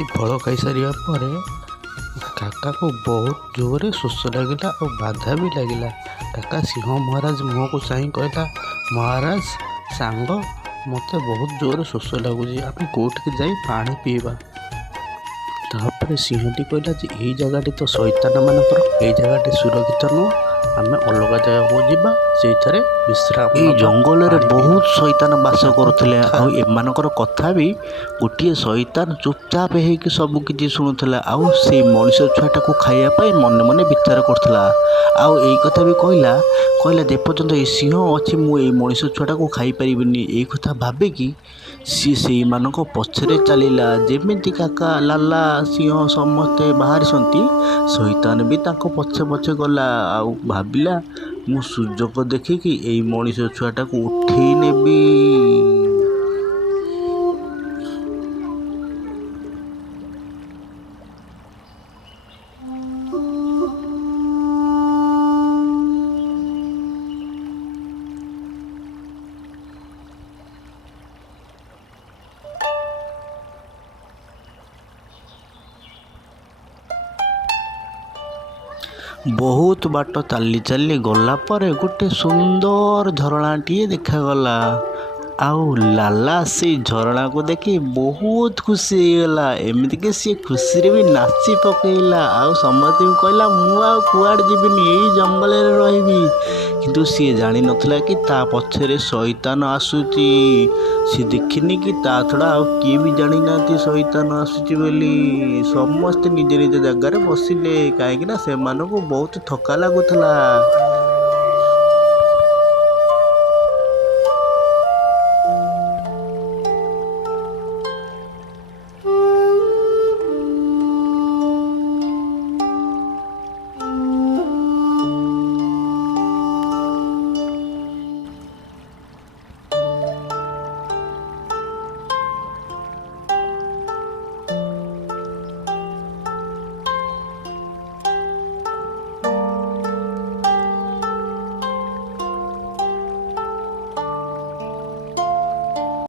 ଏମିତି ଫଳ ଖାଇସାରିବା ପରେ କାକାକୁ ବହୁତ ଜୋରରେ ଶୋଷ ଲାଗିଲା ଆଉ ବାଧା ବି ଲାଗିଲା। କାକା ସିଂହ ମହାରାଜ ମୁହଁକୁ ଚାହିଁ କହିଲା, ମହାରାଜ ସାଙ୍ଗ, ମୋତେ ବହୁତ ଜୋରରେ ଶୋଷ ଲାଗୁଛି, ଆମେ କେଉଁଠିକି ଯାଇ ପାଣି ପିଇବା। ତାପରେ ସିଂହଟି କହିଲା ଯେ ଏଇ ଜାଗାଟି ତ ଶୈତାନମାନଙ୍କର, ଏଇ ଜାଗାଟି ସୁରକ୍ଷିତ ନୁହଁ, ଆମେ ଅଲଗା ଜାଗାକୁ ଯିବା, ସେଇଠାରେ ବିଶ୍ରାମ ଏଇ ନେବା, ଜଙ୍ଗଲରେ ପାଣି ବହୁତ ପିଇବା। ଶୈତାନ ବାସ ତାଙ୍କ କରୁଥିଲେ କଥା ଆଉ ଏମାନଙ୍କର କଥା ବି ଗୋଟିଏ ଶୈତାନ ଚୁପଚାପ ହେଇକି ସବୁ କିଛି ଶୁଣୁଥିଲା ଆଉ ସେଇ ମଣିଷ ଛୁଆଟାକୁ ଖାଇବା ପାଇଁ ମନେ ମନେ ବିଚାର କରୁଥିଲା। ଆଉ ଏଇ କଥା ବି କହିଲା ଯେପର୍ଯ୍ୟନ୍ତ ଏ ସିଂହ ଅଛି ମୁଁ ଏଇ ମଣିଷ ଛୁଆଟାକୁ ଖାଇପାରିବିନି। ଏଇ କଥା ଭାବିକି ସିଏ ସେଇମାନଙ୍କ ପଛରେ ଚାଲିଲା। ଯେମିତି କାକା, ଲାଲା, ସିଂହ ସମସ୍ତେ ବାହାରିଛନ୍ତି, ଶୈତାନ ବି ତାଙ୍କ ପଛେ ପଛେ ଗଲା ଆଉ ଭାବିଲା ମୁଁ ସୁଯୋଗ ଦେଖିକି ଏଇ ମଣିଷ ଛୁଆଟାକୁ ଉଠେଇ ନେବି। ବହୁତ ବାଟ ଚାଲି ଚାଲି ଗଲା ପରେ ଗୋଟେ ସୁନ୍ଦର ଝରଣାଟିଏ ଦେଖାଗଲା। ଆଉ ଲାଲା ସେଇ ଝରଣାକୁ ଦେଖି ବହୁତ ଖୁସି ହେଇଗଲା। ଏମିତିକି ସିଏ ଖୁସିରେ ବି ନାଚି ପକେଇଲା ଆଉ ସମସ୍ତଙ୍କୁ କହିଲା ମୁଁ ଆଉ କୁଆଡ଼େ ଯିବିନି, ଏଇ ଜଙ୍ଗଲରେ ରହିବି। କିନ୍ତୁ ସିଏ ଜାଣିନଥିଲା କି ତା ପଛରେ ଶୈତାନ ଆସୁଛି। ସିଏ ଦେଖିନି କି ତା ଛଡ଼ା ଆଉ କିଏ ବି ଜାଣିନାହାନ୍ତି ଶୈତାନ ଆସୁଛି ବୋଲି। ସମସ୍ତେ ନିଜ ନିଜ ଜାଗାରେ ବସିଲେ କାହିଁକି ନା ସେମାନଙ୍କୁ ବହୁତ ଥକା ଲାଗୁଥିଲା।